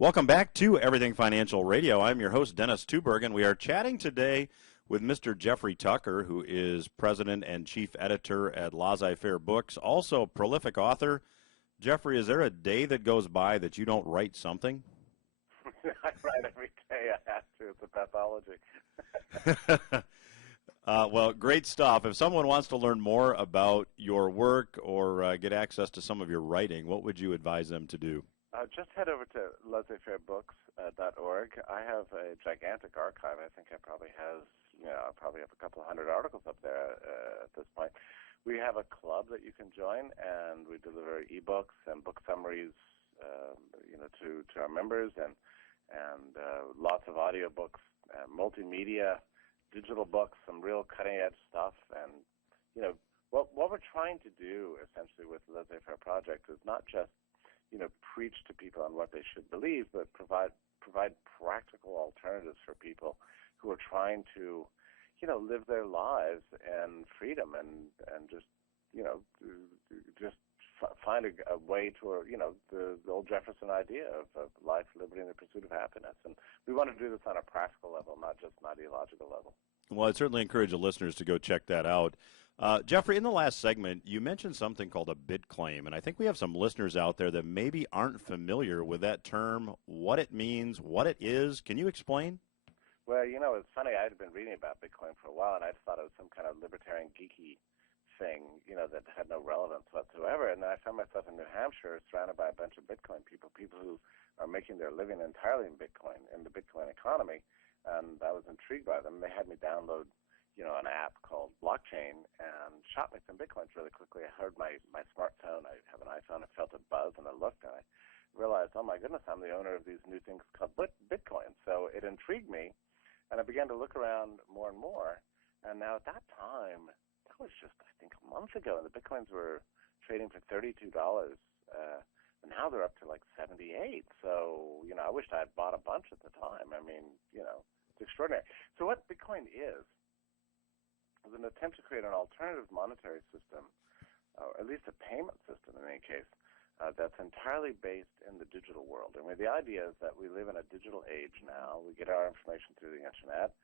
Welcome back to Everything Financial Radio. I'm your host, Dennis Tubbergen. We are chatting today with Mr. Jeffrey Tucker, who is president and chief editor at Laissez-Faire Books, also a prolific author. Jeffrey, is there a day that goes by that you don't write something? I write every day. I have to. It's a pathology. Well, great stuff. If someone wants to learn more about your work or get access to some of your writing, what would you advise them to do? Just head over to laissezfairebooks.org. I have a gigantic archive. I think I probably have a couple of hundred articles up there at this point. We have a club that you can join, and we deliver ebooks and book summaries, to our members, and lots of audiobooks, multimedia, digital books, some real cutting-edge stuff. And what we're trying to do essentially with the Laissez-Faire Project is not just preach to people on what they should believe, but provide practical alternatives for people who are trying to, live their lives in freedom and just find a way to, the old Jefferson idea of life, liberty, and the pursuit of happiness. And we want to do this on a practical level, not just an ideological level. Well, I'd certainly encourage the listeners to go check that out. Jeffrey, in the last segment, you mentioned something called a bid claim, and I think we have some listeners out there that maybe aren't familiar with that term, what it means, what it is. Can you explain? Well, it's funny. I had been reading about Bitcoin for a while, and I thought it was some kind of libertarian geeky thing, that had no relevance whatsoever. And then I found myself in New Hampshire surrounded by a bunch of Bitcoin people who are making their living entirely in Bitcoin, in the Bitcoin economy. And I was intrigued by them. They had me download an app called Blockchain and shot me some Bitcoins really quickly. I heard my smartphone. I have an iPhone. I felt a buzz, and I looked, and I realized, oh, my goodness, I'm the owner of these new things called Bitcoin. So it intrigued me, and I began to look around more and more. And now at that time, that was just, I think, a month ago, and the Bitcoins were trading for $32. And now they're up to like 78. So, I wished I had bought a bunch at the time. I mean, it's extraordinary. So what Bitcoin is an attempt to create an alternative monetary system, or at least a payment system in any case, that's entirely based in the digital world. I mean, the idea is that we live in a digital age now. We get our information through the internet.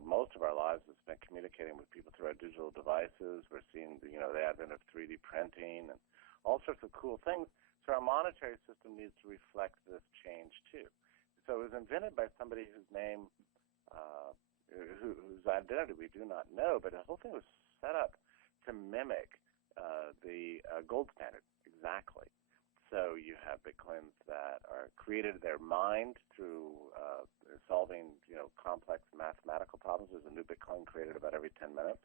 Most of our lives is spent communicating with people through our digital devices. We're seeing, the advent of 3D printing and all sorts of cool things. So our monetary system needs to reflect this change too. So it was invented by somebody whose name, whose identity we do not know, but the whole thing was set up to mimic the gold standard exactly. So you have Bitcoins that are created in their mind through solving, complex mathematical problems. There's a new Bitcoin created about every 10 minutes.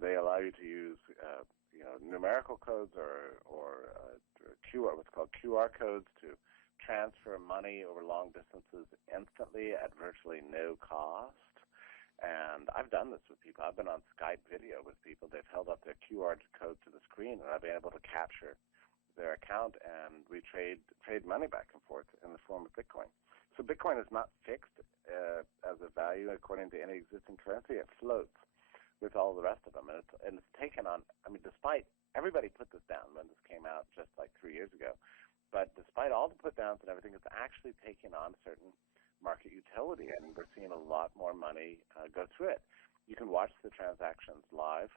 They allow you to use, numerical codes or QR, what's called QR codes, to transfer money over long distances instantly at virtually no cost. And I've done this with people. I've been on Skype video with people. They've held up their QR code to the screen, and I've been able to capture their account, and we trade money back and forth in the form of Bitcoin. So Bitcoin is not fixed as a value according to any existing currency. It floats with all the rest of them, and it's taken on. I mean, despite everybody put this down when this came out just like 3 years ago, but despite all the put downs and everything, it's actually taken on certain market utility, and we're seeing a lot more money go through it. You can watch the transactions live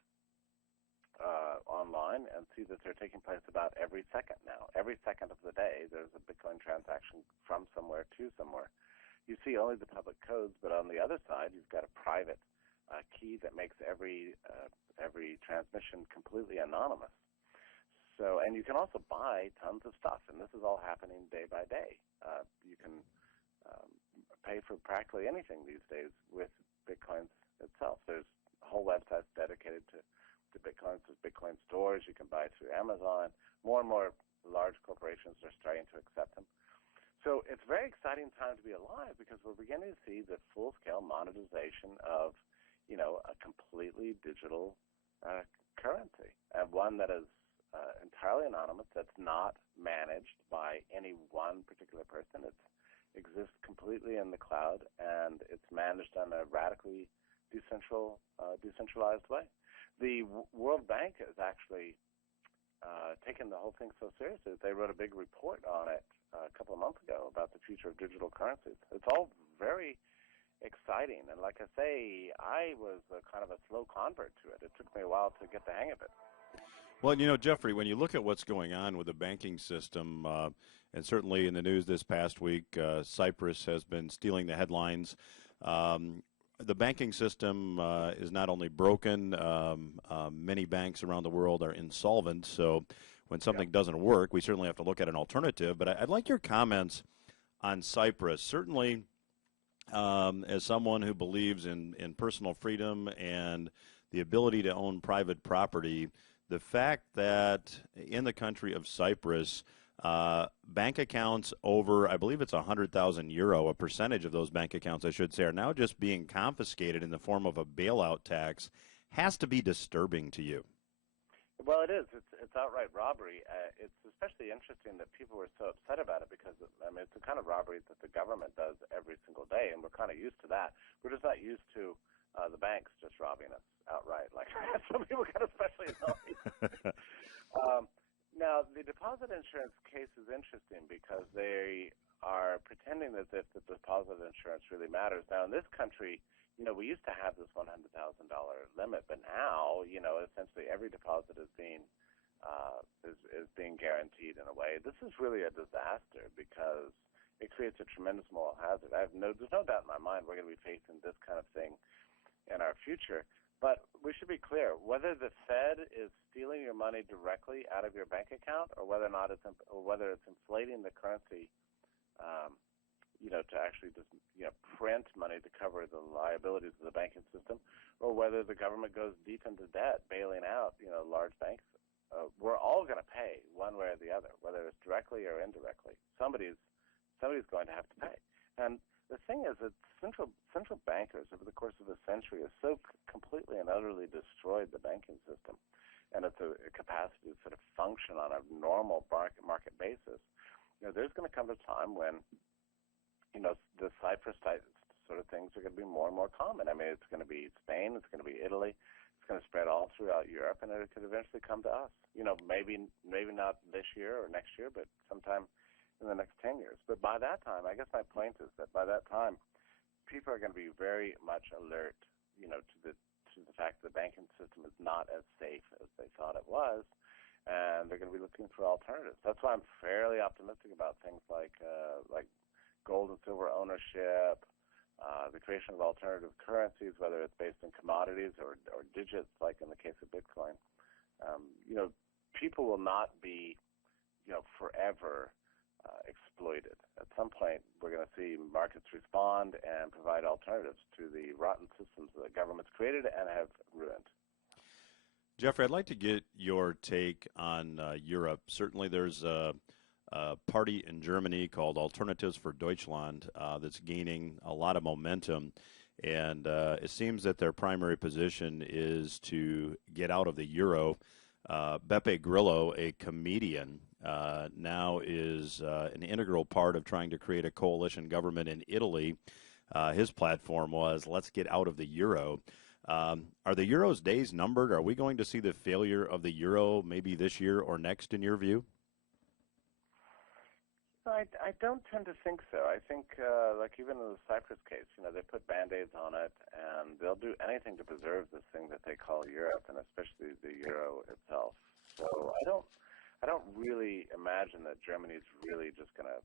online and see that they're taking place about every second now. Every second of the day, there's a Bitcoin transaction from somewhere to somewhere. You see only the public codes, but on the other side, you've got a private key that makes every transmission completely anonymous. So, and you can also buy tons of stuff, and this is all happening day by day. You can pay for practically anything these days with Bitcoin itself. There's whole websites dedicated to Bitcoin. There's Bitcoin stores you can buy through Amazon. More and more large corporations are starting to accept them. So it's a very exciting time to be alive because we're beginning to see the full-scale monetization of, a completely digital currency, and one that is entirely anonymous, that's not managed by any one particular person. It exists completely in the cloud, and it's managed in a radically decentralized way. The World Bank is actually taken the whole thing so seriously that they wrote a big report on it a couple of months ago about the future of digital currencies. It's all very exciting, and like I say, I was kind of a slow convert to it. It took me a while to get the hang of it. Well, Jeffrey, when you look at what's going on with the banking system, and certainly in the news this past week, Cyprus has been stealing the headlines. The banking system is not only broken, many banks around the world are insolvent. So when something doesn't work, we certainly have to look at an alternative. But I'd like your comments on Cyprus. Certainly, as someone who believes in personal freedom and the ability to own private property, the fact that in the country of Cyprus, bank accounts over, I believe it's 100,000 euro, a percentage of those bank accounts, I should say, are now just being confiscated in the form of a bailout tax, has to be disturbing to you. Well, it is. It's outright robbery. It's especially interesting that people were so upset about it because, it's the kind of robbery that the government does every single day, and we're kind of used to that. We're just not used to the banks just robbing us outright. Like some people get especially annoyed. Now, the deposit insurance case is interesting because they are pretending as if the deposit insurance really matters. Now, in this country, we used to have this $100,000 limit, but now, essentially every deposit is being guaranteed in a way. This is really a disaster because it creates a tremendous moral hazard. There's no doubt in my mind we're going to be facing this kind of thing in our future. But we should be clear, whether the Fed is stealing your money directly out of your bank account or whether it's inflating the currency, to actually just, print money to cover the liabilities of the banking system, or whether the government goes deep into debt, bailing out, large banks, we're all going to pay one way or the other, whether it's directly or indirectly. Somebody's going to have to pay. And the thing is that central bankers over the course of a century have so completely and utterly destroyed the banking system and its capacity to sort of function on a normal market basis. There's going to come a time when, the Cyprus type sort of things are going to be more and more common. It's going to be Spain, it's going to be Italy, it's going to spread all throughout Europe, and it could eventually come to us. Maybe not this year or next year, but sometime in the next 10 years. But by that time, I guess my point is that by that time, people are going to be very much alert, to the fact that the banking system is not as safe as they thought it was, and they're going to be looking for alternatives. That's why I'm fairly optimistic about things like gold and silver ownership, the creation of alternative currencies, whether it's based in commodities or digits, like in the case of Bitcoin. People will not be, forever exploited. At some point, we're going to see markets respond and provide alternatives to the rotten systems that governments created and have ruined. Jeffrey, I'd like to get your take on Europe. Certainly there's a party in Germany called Alternatives for Deutschland that's gaining a lot of momentum. And it seems that their primary position is to get out of the euro. Beppe Grillo, a comedian, now is an integral part of trying to create a coalition government in Italy. His platform was, let's get out of the euro. Are the euro's days numbered? Are we going to see the failure of the euro maybe this year or next, in your view? I don't tend to think so. I think, like even in the Cyprus case, they put Band-Aids on it, and they'll do anything to preserve this thing that they call Europe, and especially the euro itself. So I don't really imagine that Germany's really just going to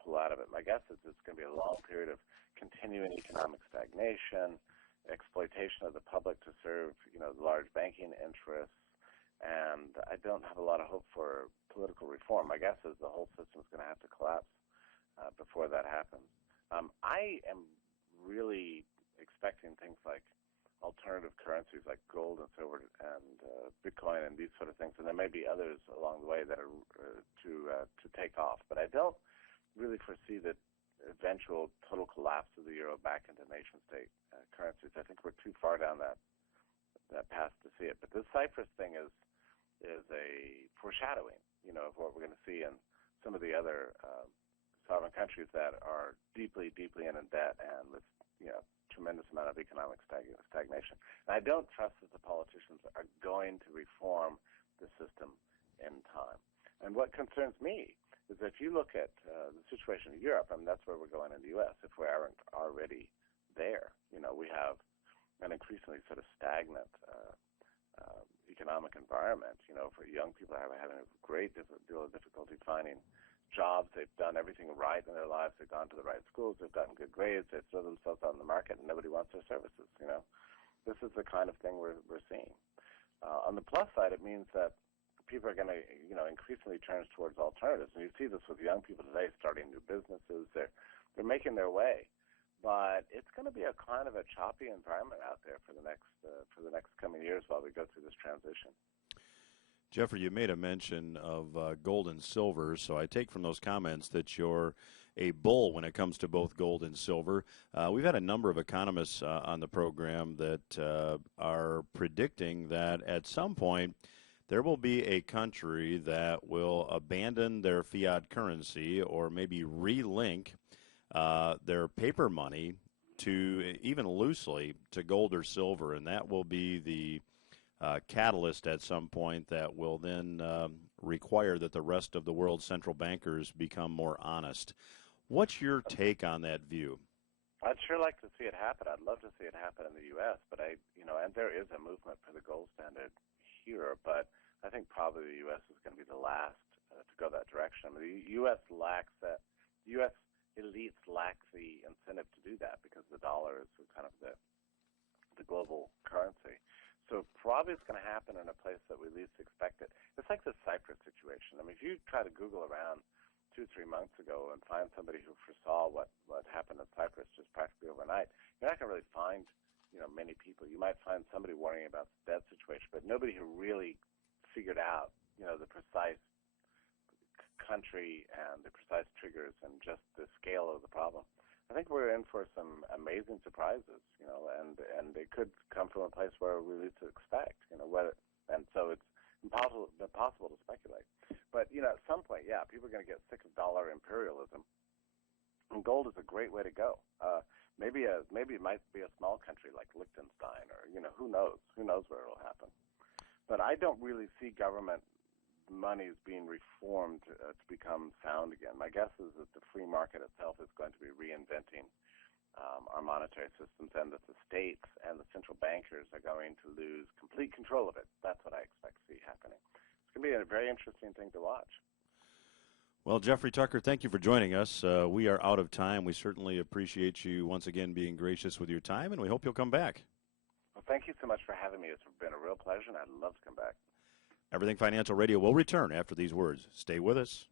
pull out of it. My guess is it's going to be a long period of continuing economic stagnation, exploitation of the public to serve, large banking interests, and I don't have a lot of hope for political reform. My guess is the whole system is going to have to collapse before that happens. I am really expecting things like alternative currencies like gold and silver and Bitcoin and these sort of things, and there may be others along the way that are to take off. But I don't really foresee the eventual total collapse of the euro back into nation-state currencies. I think we're too far down that path to see it. But this Cyprus thing is a foreshadowing, of what we're going to see in some of the other sovereign countries that are deeply, deeply in debt and with, tremendous amount of economic stagnation. And I don't trust that the politicians are going to reform the system in time. And what concerns me is if you look at the situation in Europe, I mean, that's where we're going in the U.S. if we aren't already there. We have an increasingly sort of stagnant economic environment. For young people are having a great deal of difficulty finding jobs. They've done everything right in their lives. They've gone to the right schools. They've gotten good grades. They've thrown themselves out in the market, and nobody wants their services. This is the kind of thing we're seeing. On the plus side, it means that people are going to, increasingly turn towards alternatives. And you see this with young people today starting new businesses. They're making their way. But it's going to be a kind of a choppy environment out there for the next coming years while we go through this transition. Jeffrey, you made a mention of gold and silver, so I take from those comments that you're a bull when it comes to both gold and silver. We've had a number of economists on the program that are predicting that at some point there will be a country that will abandon their fiat currency or maybe relink their paper money to even loosely to gold or silver, and that will be the catalyst at some point that will then require that the rest of the world's central bankers become more honest. What's your take on that view? I'd sure like to see it happen. I'd love to see it happen in the U.S., but and there is a movement for the gold standard here, but I think probably the U.S. is going to be the last to go that direction. I mean, the U.S. lacks that. The U.S. elites lack the incentive to do that because the dollar is kind of the global currency. So probably it's going to happen in a place that we least expect it. It's like the Cyprus situation. I mean, if you try to Google around 2-3 months ago and find somebody who foresaw what happened in Cyprus just practically overnight, you're not going to really find many people. You might find somebody worrying about the debt situation, but nobody who really figured out the precise country and the precise triggers and just the scale of the problem. I think we're in for some amazing surprises, and they could come from a place where we least expect, and so it's impossible to speculate. But, at some point, people are going to get sick of dollar imperialism, and gold is a great way to go. Maybe it might be a small country like Liechtenstein, or, who knows? Who knows where it'll happen? But I don't really see government money is being reformed to become sound again. My guess is that the free market itself is going to be reinventing our monetary systems, and that the states and the central bankers are going to lose complete control of it. That's what I expect to see happening. It's going to be a very interesting thing to watch. Well, Jeffrey Tucker, thank you for joining us. We are out of time. We certainly appreciate you once again being gracious with your time, and we hope you'll come back. Well, thank you so much for having me. It's been a real pleasure, and I'd love to come back. Everything Financial Radio will return after these words. Stay with us.